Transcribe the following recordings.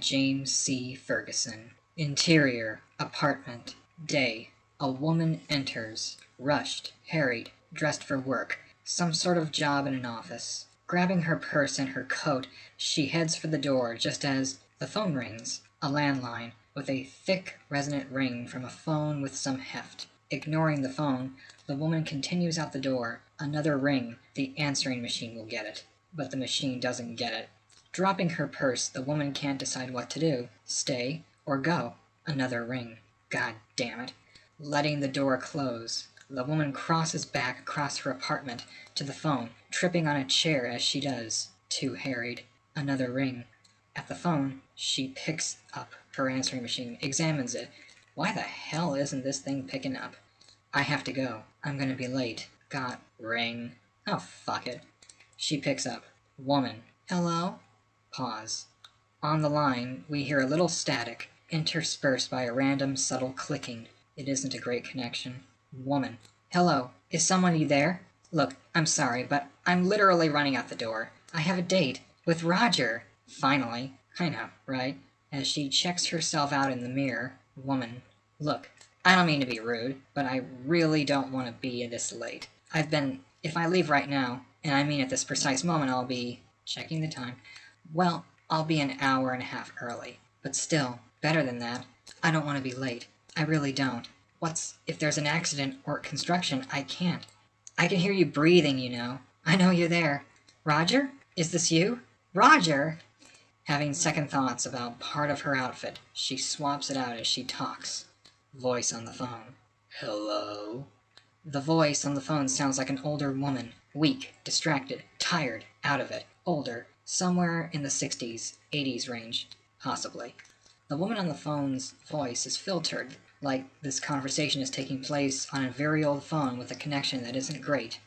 James C. Ferguson. Interior, apartment, day. A woman enters, rushed, harried, dressed for work, some sort of job in an office. Grabbing her purse and her coat, she heads for the door just as the phone rings, a landline, with a thick, resonant ring from a phone with some heft. Ignoring the phone, the woman continues out the door. Another ring. The answering machine will get it. But the machine doesn't get it. Dropping her purse, the woman can't decide what to do. Stay or go. Another ring. God damn it. Letting the door close. The woman crosses back across her apartment to the phone, tripping on a chair as she does. Too harried. Another ring. At the phone, she picks up her answering machine, examines it. Why the hell isn't this thing picking up? I have to go. I'm gonna be late. Got ring. Oh, fuck it. She picks up. Woman. Hello? Pause. On the line, we hear a little static, interspersed by a random, subtle clicking. It isn't a great connection. Woman. Hello. Is somebody there? Look, I'm sorry, but I'm literally running out the door. I have a date. With Roger. Finally. I know, right? As she checks herself out in the mirror. Woman. Look, I don't mean to be rude, but I really don't want to be this late. If I leave right now, and I mean at this precise moment, I'll be, checking the time, well, I'll be an hour and a half early. But still, better than that, I don't want to be late. I really don't. If there's an accident or construction, I can't. I can hear you breathing, you know. I know you're there. Roger? Is this you? Roger? Having second thoughts about part of her outfit, she swaps it out as she talks. Voice on the phone. Hello? The voice on the phone sounds like an older woman. Weak, distracted, tired, out of it. Older. Somewhere in the 60s, 80s range. Possibly. The woman on the phone's voice is filtered, like this conversation is taking place on a very old phone with a connection that isn't great.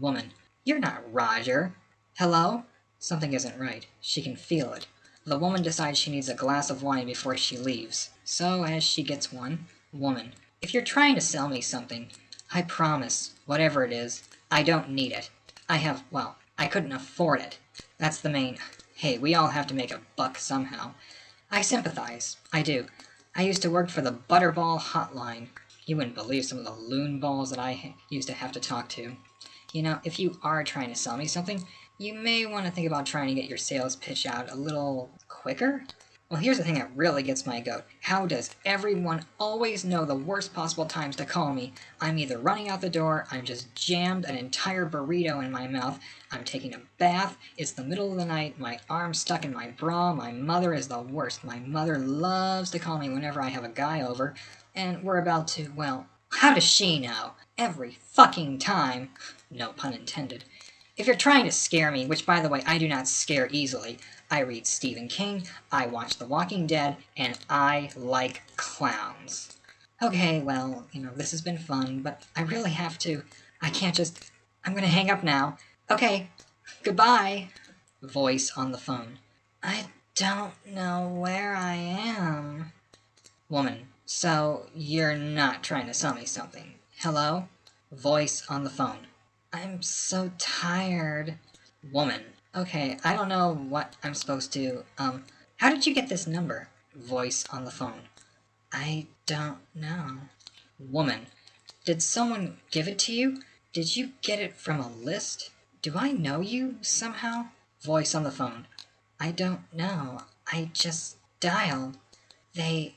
Woman. You're not Roger. Hello? Something isn't right. She can feel it. The woman decides she needs a glass of wine before she leaves. So, as she gets one, woman. If you're trying to sell me something, I promise, whatever it is, I don't need it. I couldn't afford it. That's the main... Hey, we all have to make a buck somehow. I sympathize. I do. I used to work for the Butterball Hotline. You wouldn't believe some of the loon balls that I used to have to talk to. You know, if you are trying to sell me something, you may want to think about trying to get your sales pitch out a little quicker. Well, here's the thing that really gets my goat. How does everyone always know the worst possible times to call me? I'm either running out the door, I'm just jammed an entire burrito in my mouth, I'm taking a bath, it's the middle of the night, my arm's stuck in my bra, my mother is the worst. My mother loves to call me whenever I have a guy over, and we're about to, well, how does she know? Every fucking time. No pun intended. If you're trying to scare me, which by the way, I do not scare easily, I read Stephen King, I watch The Walking Dead, and I like clowns. Okay, well, this has been fun, but I really have to. I can't just... I'm gonna hang up now. Okay, goodbye. Voice on the phone. I don't know where I am. Woman. So, you're not trying to sell me something. Hello? Voice on the phone. I'm so tired. Woman. Okay, I don't know what I'm supposed to, how did you get this number? Voice on the phone. I don't know. Woman. Did someone give it to you? Did you get it from a list? Do I know you somehow? Voice on the phone. I don't know. I just dialed. They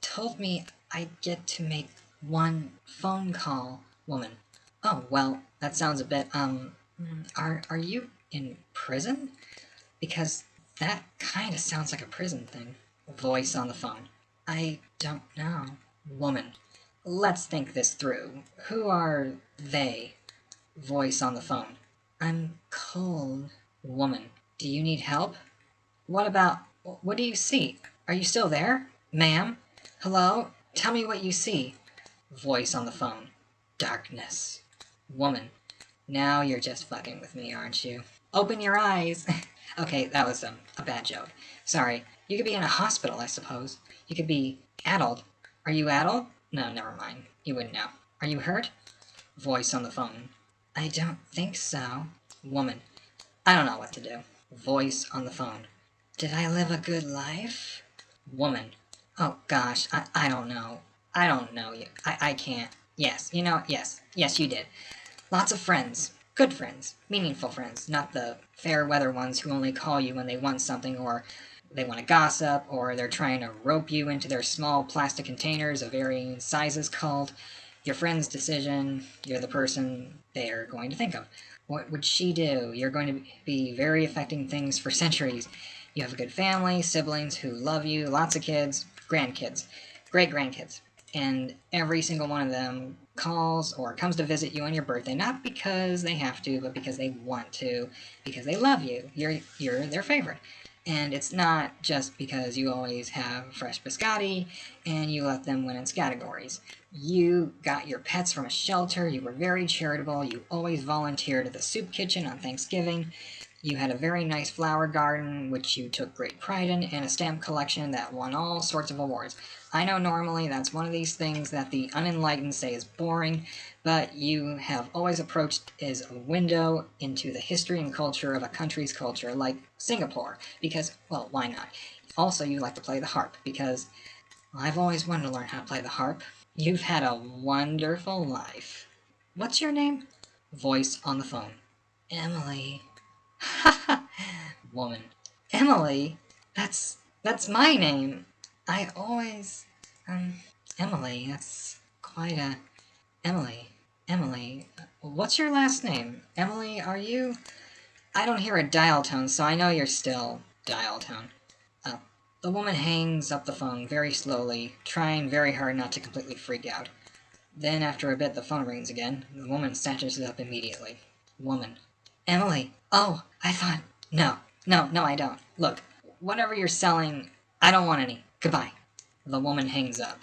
told me I'd get to make one phone call. Woman. Oh, well, that sounds a bit, are you in prison? Because that kind of sounds like a prison thing. Voice on the phone. I don't know. Woman. Let's think this through. Who are they? Voice on the phone. I'm cold. Woman. Do you need help? What do you see? Are you still there? Ma'am? Hello? Tell me what you see. Voice on the phone. Darkness. Woman. Now you're just fucking with me, aren't you? Open your eyes. Okay, that was a bad joke. Sorry. You could be in a hospital, I suppose. You could be addled. Are you addled? No, never mind. You wouldn't know. Are you hurt? Voice on the phone. I don't think so. Woman. I don't know what to do. Voice on the phone. Did I live a good life? Woman. Oh gosh, I don't know. I don't know you. I can't. Yes, yes, you did. Lots of friends. Good friends. Meaningful friends. Not the fair weather ones who only call you when they want something, or they want to gossip, or they're trying to rope you into their small plastic containers of varying sizes called your friend's decision. You're the person they're going to think of. What would she do? You're going to be very affecting things for centuries. You have a good family, siblings who love you, lots of kids, grandkids, great-grandkids. And every single one of them calls or comes to visit you on your birthday, not because they have to, but because they want to, because they love you. You're their favorite. And it's not just because you always have fresh biscotti and you let them win its categories. You got your pets from a shelter, you were very charitable, you always volunteered at the soup kitchen on Thanksgiving, you had a very nice flower garden, which you took great pride in, and a stamp collection that won all sorts of awards. I know normally that's one of these things that the unenlightened say is boring, but you have always approached as a window into the history and culture of a country's culture, like Singapore, because, well, why not? Also, you like to play the harp, because well, I've always wanted to learn how to play the harp. You've had a wonderful life. What's your name? Voice on the phone. Emily. Ha ha! Woman. Emily? That's my name. I always, Emily, that's quite a... Emily, what's your last name? Emily, are you... I don't hear a dial tone, so I know you're still dial tone. The woman hangs up the phone very slowly, trying very hard not to completely freak out. Then, after a bit, the phone rings again. The woman snatches it up immediately. Woman. Emily! Oh, I thought... No, I don't. Look, whatever you're selling, I don't want any. Goodbye. The woman hangs up.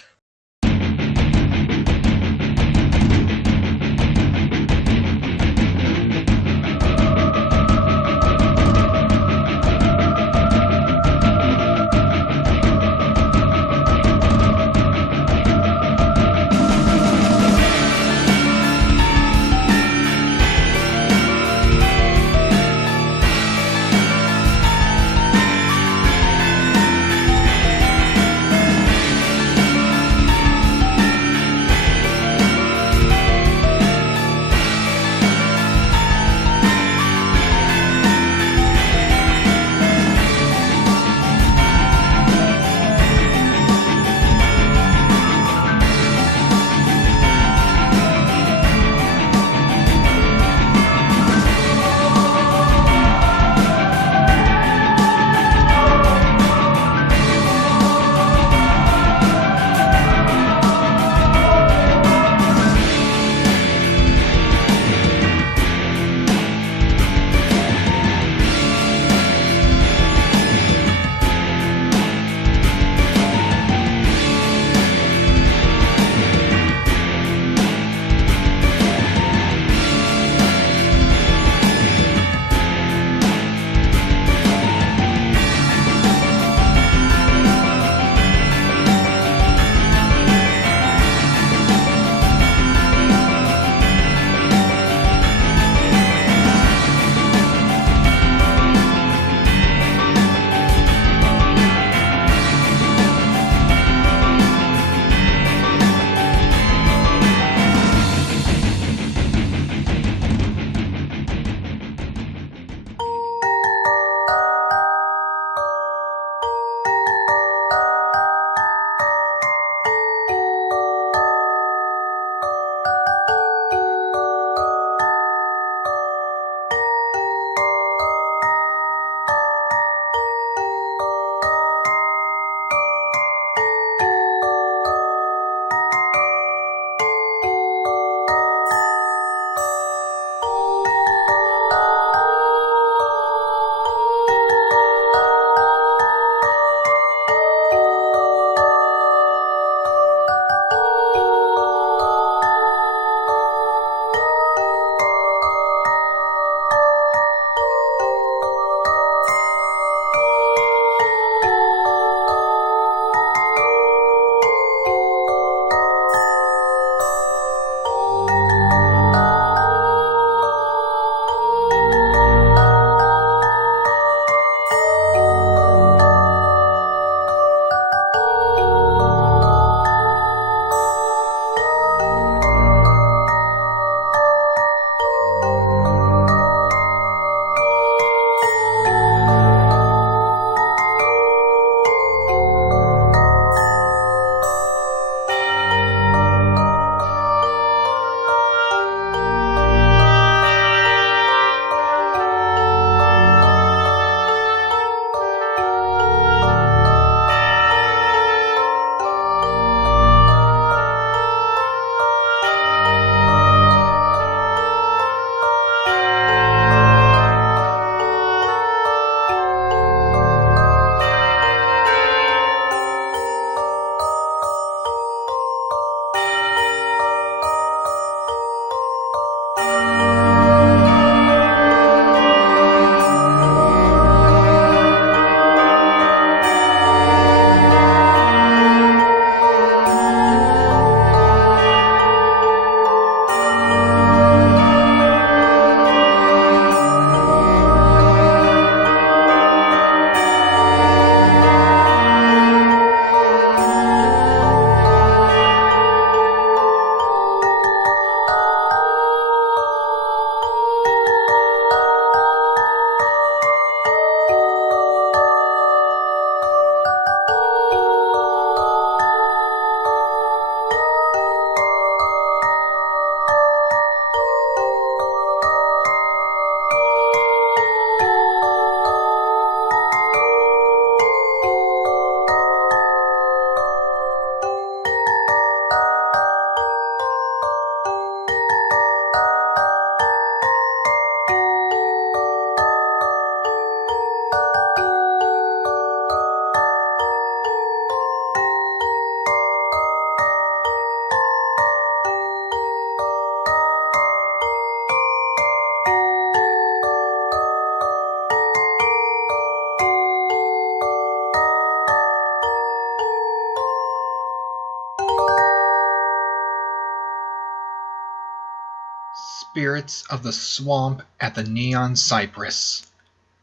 Spirits of the Swamp at the Neon Cypress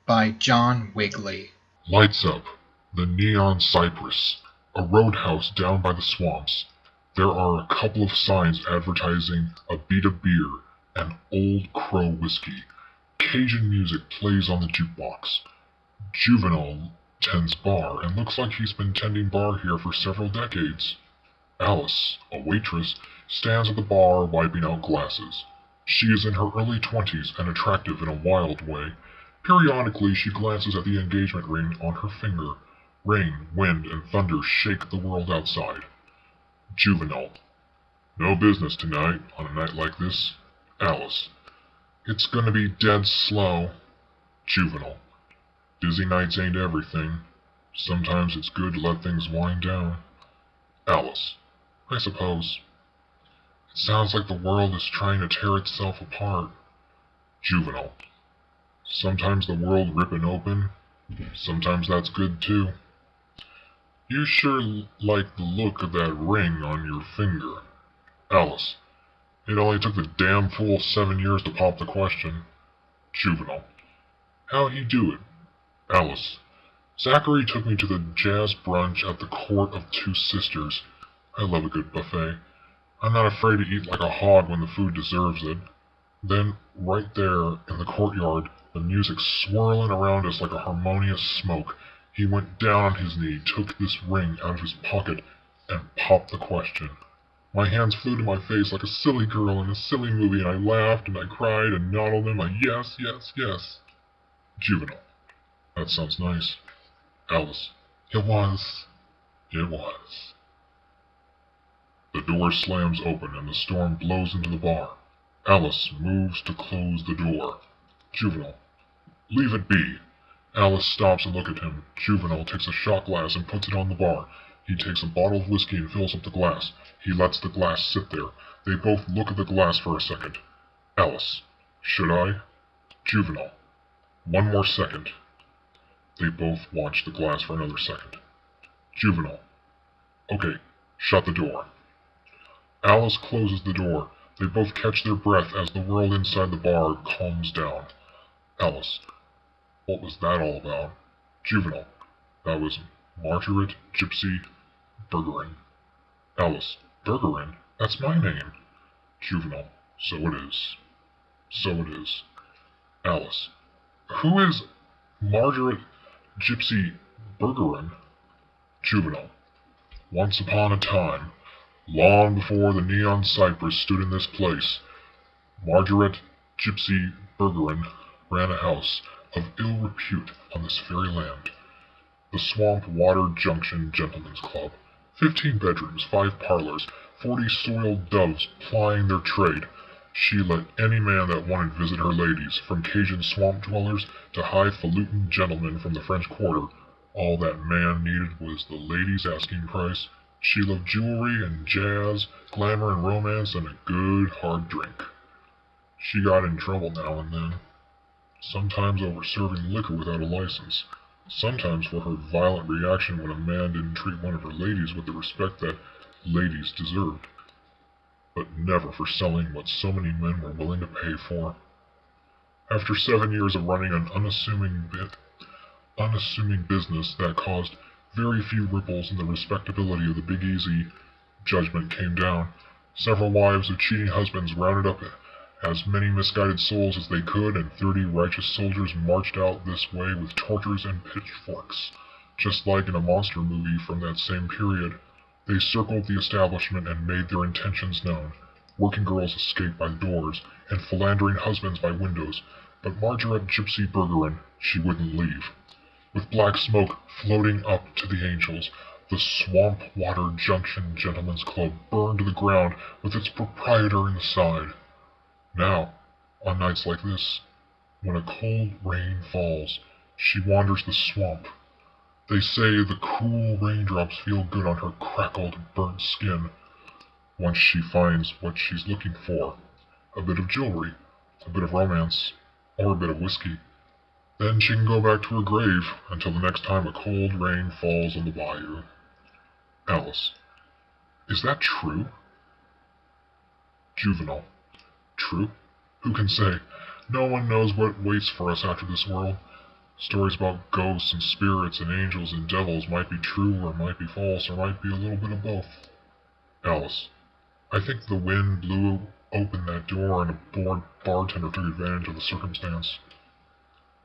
by John Weagly. Lights up. The Neon Cypress. A roadhouse down by the swamps. There are a couple of signs advertising a beat of beer and Old Crow whiskey. Cajun music plays on the jukebox. Juvenile tends bar and looks like he's been tending bar here for several decades. Alice, a waitress, stands at the bar wiping out glasses. She is in her early 20s and attractive in a wild way. Periodically she glances at the engagement ring on her finger. Rain, wind, and thunder shake the world outside. Juvenile. No business tonight on a night like this. Alice. It's gonna be dead slow. Juvenile. Busy nights ain't everything. Sometimes it's good to let things wind down. Alice. I suppose. It sounds like the world is trying to tear itself apart. Juvenile. Sometimes the world ripping open. Sometimes that's good too. You sure like the look of that ring on your finger. Alice. It only took the damn fool 7 years to pop the question. Juvenile. How'd he do it? Alice. Zachary took me to the jazz brunch at the Court of Two Sisters. I love a good buffet. I'm not afraid to eat like a hog when the food deserves it. Then, right there in the courtyard, the music swirling around us like a harmonious smoke, he went down on his knee, took this ring out of his pocket, and popped the question. My hands flew to my face like a silly girl in a silly movie, and I laughed and I cried and nodded them a yes, yes, yes. Juvenile. That sounds nice. Alice. It was. It was. The door slams open and the storm blows into the bar. Alice moves to close the door. Juvenile. Leave it be. Alice stops and looks at him. Juvenile takes a shot glass and puts it on the bar. He takes a bottle of whiskey and fills up the glass. He lets the glass sit there. They both look at the glass for a second. Alice. Should I? Juvenile. One more second. They both watch the glass for another second. Juvenile. Okay, shut the door. Alice closes the door. They both catch their breath as the world inside the bar calms down. Alice. What was that all about? Juvenile. That was Margaret Gypsy Bergeron. Alice. Bergeron? That's my name. Juvenile. So it is. So it is. Alice. Who is Margaret Gypsy Bergeron? Juvenile. Once upon a time, long before the Neon Cypress stood in this place, Margaret Gypsy Bergeron ran a house of ill repute on this very land. The Swamp Water Junction Gentlemen's Club. 15 bedrooms, 5 parlors, 40 soiled doves plying their trade. She let any man that wanted visit her ladies, from Cajun swamp dwellers to highfalutin gentlemen from the French Quarter. All that man needed was the lady's asking price. She loved jewelry and jazz, glamour and romance, and a good hard drink. She got in trouble now and then. Sometimes over serving liquor without a license. Sometimes for her violent reaction when a man didn't treat one of her ladies with the respect that ladies deserved. But never for selling what so many men were willing to pay for. After 7 years of running an unassuming business that caused very few ripples in the respectability of the Big Easy, judgment came down. Several wives of cheating husbands rounded up as many misguided souls as they could, and 30 righteous soldiers marched out this way with torches and pitchforks. Just like in a monster movie from that same period, they circled the establishment and made their intentions known. Working girls escaped by doors, and philandering husbands by windows, but Margaret Gypsy Bergeron, she wouldn't leave. With black smoke floating up to the angels, the Swamp Water Junction Gentlemen's Club burned to the ground with its proprietor inside. Now, on nights like this, when a cold rain falls, she wanders the swamp. They say the cool raindrops feel good on her crackled, burnt skin. Once she finds what she's looking for, a bit of jewelry, a bit of romance, or a bit of whiskey, then she can go back to her grave until the next time a cold rain falls on the bayou. Alice. Is that true? Juvenile. True? Who can say? No one knows what waits for us after this world. Stories about ghosts and spirits and angels and devils might be true or might be false or might be a little bit of both. Alice, I think the wind blew open that door and a bored bartender took advantage of the circumstance.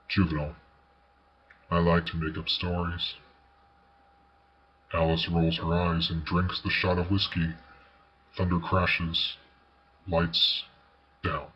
Juvenile, I like to make up stories. Alice rolls her eyes and drinks the shot of whiskey. Thunder crashes. Lights down.